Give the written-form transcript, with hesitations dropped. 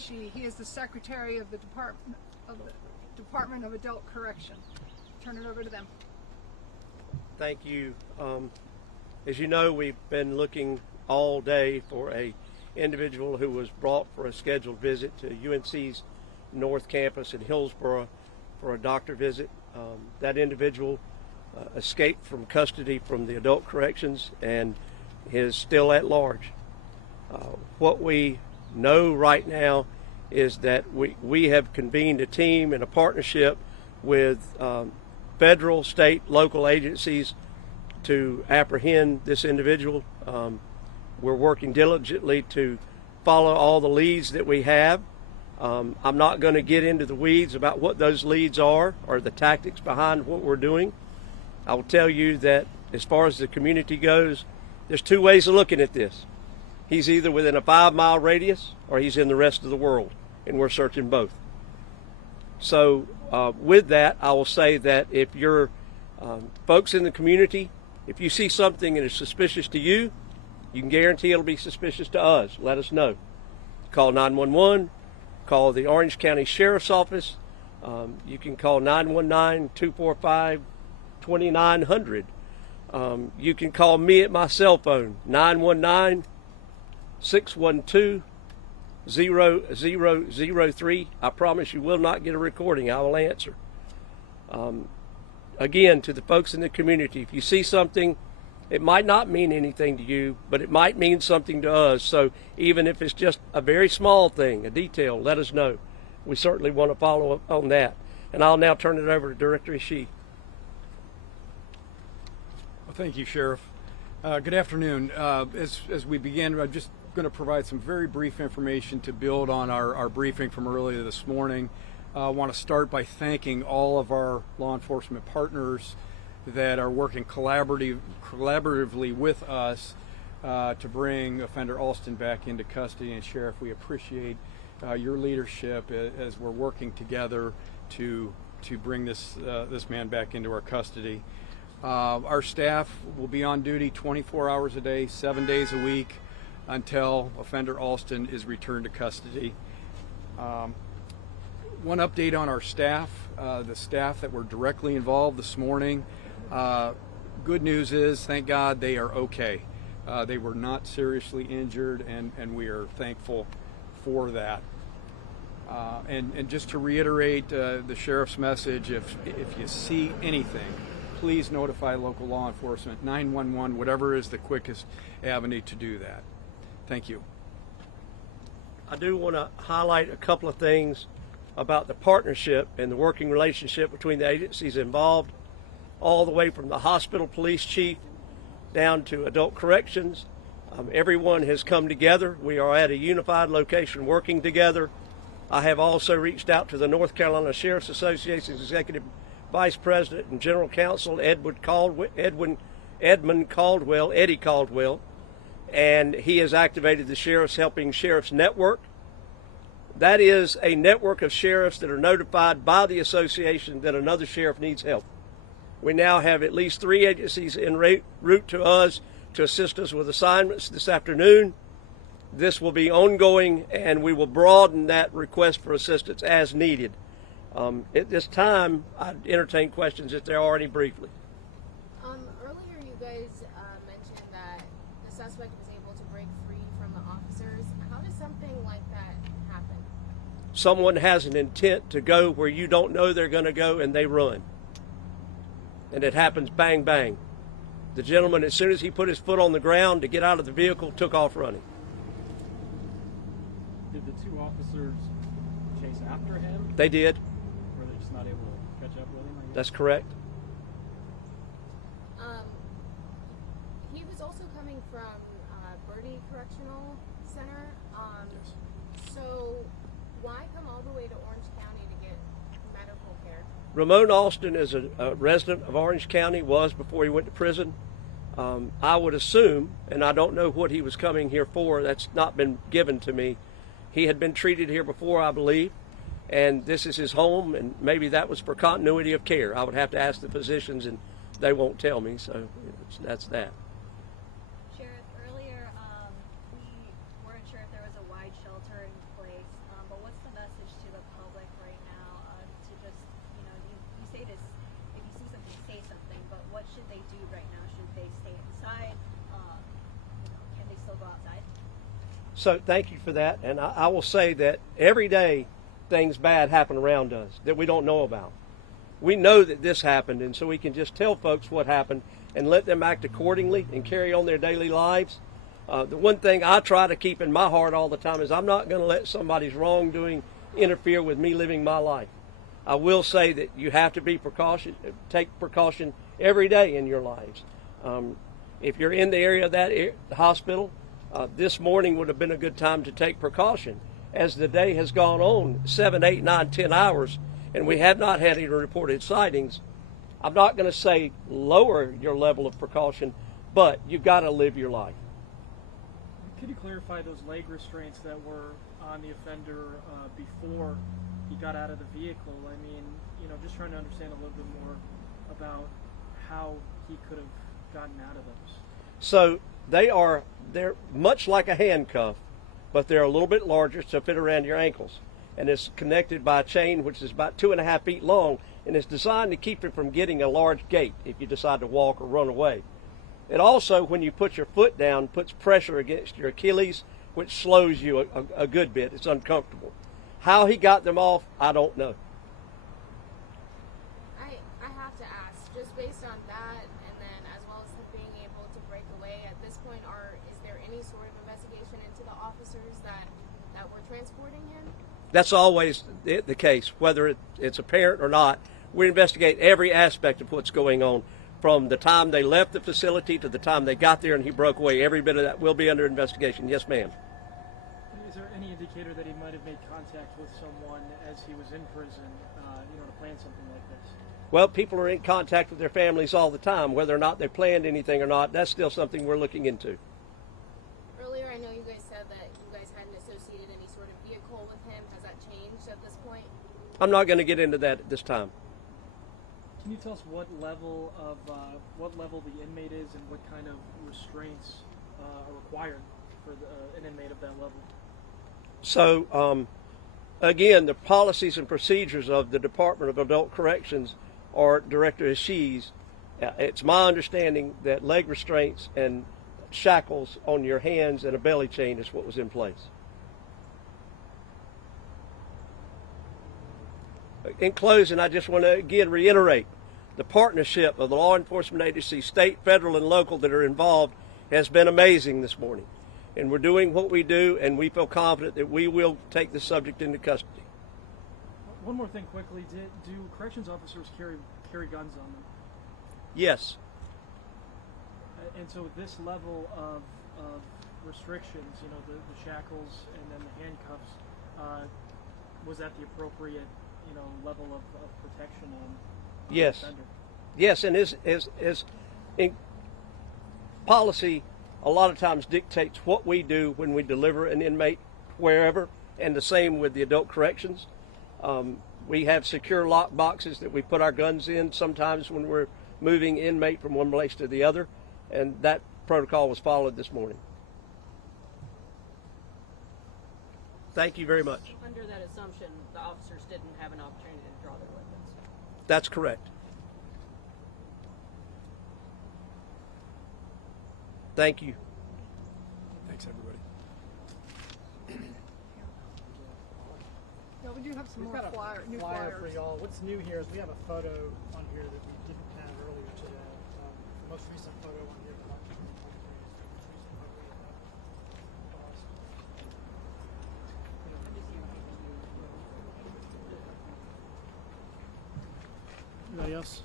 Ishii. He is the Secretary of the Department of Adult Correction. Turn it over to them. Thank you. As you know, we've been looking all day for a individual who was brought for a scheduled visit to UNC's North Campus in Hillsborough for a doctor visit. That individual escaped from custody from the adult corrections and is still at large. What we know right now is that we have convened a team in a partnership with federal, state, local agencies to apprehend this individual. We're working diligently to follow all the leads that we have. I'm not going to get into the weeds about what those leads are or the tactics behind what we're doing. I will tell you that as far as the community goes, there's two ways of looking at this. He's either within a 5-mile radius or he's in the rest of the world, and we're searching both. So with that, I will say that if you're folks in the community, if you see something that is suspicious to you, you can guarantee it'll be suspicious to us. Let us know. Call 911, call the Orange County Sheriff's Office. You can call 919-245-2900. You can call me at my cell phone, 919-612-0003. I promise you will not get a recording. I will answer. Again, to the folks in the community, if you see something, it might not mean anything to you, but it might mean something to us. So even if it's just a very small thing, a detail, let us know. We certainly want to follow up on that. And I'll now turn it over to Director Ishii. Well, thank you, Sheriff. Good afternoon. As we begin, I'm just going to provide some very brief information to build on our briefing from earlier this morning. I want to start by thanking all of our law enforcement partners that are working collaboratively with us to bring offender Alston back into custody. And Sheriff, we appreciate your leadership as we're working together to bring this man back into our custody. Our staff will be on duty 24 hours a day, 7 days a week until offender Alston is returned to custody. One update on our staff, the staff that were directly involved this morning. Good news is, thank God, they are okay. They were not seriously injured, and we are thankful for that. And just to reiterate the sheriff's message, if you see anything, please notify local law enforcement, 911, whatever is the quickest avenue to do that. Thank you. I do want to highlight a couple of things about the partnership and the working relationship between the agencies involved, all the way from the hospital police chief down to adult corrections. Everyone has come together. We are at a unified location working together. I have also reached out to the North Carolina Sheriff's Association's Executive Vice President and General Counsel, Eddie Caldwell, and he has activated the Sheriff's Helping Sheriffs Network. That is a network of sheriffs that are notified by the association that another sheriff needs help. We now have at least 3 agencies en route to us to assist us with assignments this afternoon. This will be ongoing, and we will broaden that request for assistance as needed. At this time, I'd entertain questions if there are any briefly. Earlier you guys mentioned that the suspect was able to break free from the officers. How does something like that happen? Someone has an intent to go where you don't know they're going to go, and they run. And it happens bang, bang. The gentleman, as soon as he put his foot on the ground to get out of the vehicle, took off running. Did the 2 officers chase after him? They did. Were they just not able to catch up with him? That's correct. He was also coming from Birdie Correctional Center. Yes. So why come all the way to Orange County to get medical care? Ramon Alston is a resident of Orange County, was before he went to prison. I would assume, and I don't know what he was coming here for, that's not been given to me. He had been treated here before, I believe, and this is his home, and maybe that was for continuity of care. I would have to ask the physicians, and they won't tell me, so that's that. Sheriff, earlier we weren't sure if there was a wide shelter in place, but So thank you for that. And I will say that every day things bad happen around us that we don't know about. We know that this happened, and so we can just tell folks what happened and let them act accordingly and carry on their daily lives. The one thing I try to keep in my heart all the time is I'm not going to let somebody's wrongdoing interfere with me living my life. I will say that you have to take precaution every day in your lives. If you're in the area of that hospital, this morning would have been a good time to take precaution. As the day has gone on, 7, 8, 9, 10 hours, and we have not had any reported sightings, I'm not going to say lower your level of precaution, but you've got to live your life. Could you clarify those leg restraints that were on the offender before he got out of the vehicle? I mean, just trying to understand a little bit more about how he could have gotten out of those. So they're much like a handcuff, but they're a little bit larger to fit around your ankles. And it's connected by a chain which is about 2.5 feet long, and it's designed to keep you from getting a large gait if you decide to walk or run away. It also, when you put your foot down, puts pressure against your Achilles, which slows you a good bit. It's uncomfortable. How he got them off, I don't know. I have to ask, just based on that, and then as well as him being able to break away, at this point, is there any sort of investigation into the officers that were transporting him? That's always the case, whether it's apparent or not. We investigate every aspect of what's going on, from the time they left the facility to the time they got there and he broke away. Every bit of that will be under investigation. Yes, ma'am. Is there any indicator that he might have made contact with someone as he was in prison, to plan something like this? Well, people are in contact with their families all the time. Whether or not they planned anything or not, that's still something we're looking into. Earlier, I know you guys said that you guys hadn't associated any sort of vehicle with him. Has that changed at this point? I'm not going to get into that at this time. Can you tell us what level the inmate is and what kind of restraints are required for an inmate of that level? So, again, the policies and procedures of the Department of Adult Corrections are Director Ashi's. It's my understanding that leg restraints and shackles on your hands and a belly chain is what was in place. In closing, I just want to again reiterate the partnership of the law enforcement agencies, state, federal, and local that are involved has been amazing this morning. And we're doing what we do, and we feel confident that we will take the subject into custody. One more thing quickly. Do corrections officers carry guns on them? Yes. And so this level of restrictions, the shackles and then the handcuffs, was that the appropriate, level of protection on Yes. the offender? Yes, and is in policy a lot of times dictates what we do when we deliver an inmate wherever, and the same with the adult corrections. We have secure lock boxes that we put our guns in sometimes when we're moving inmate from one place to the other, and that protocol was followed this morning. Thank you very much. Under that assumption, the officers didn't have an opportunity to draw their weapons. That's correct. Thank you. Thanks, everybody. No, we do have some We've more got a new flyer for flyers. y'all. What's new here is we have a photo on here that we didn't have earlier today. The most recent photo on here. Anybody else?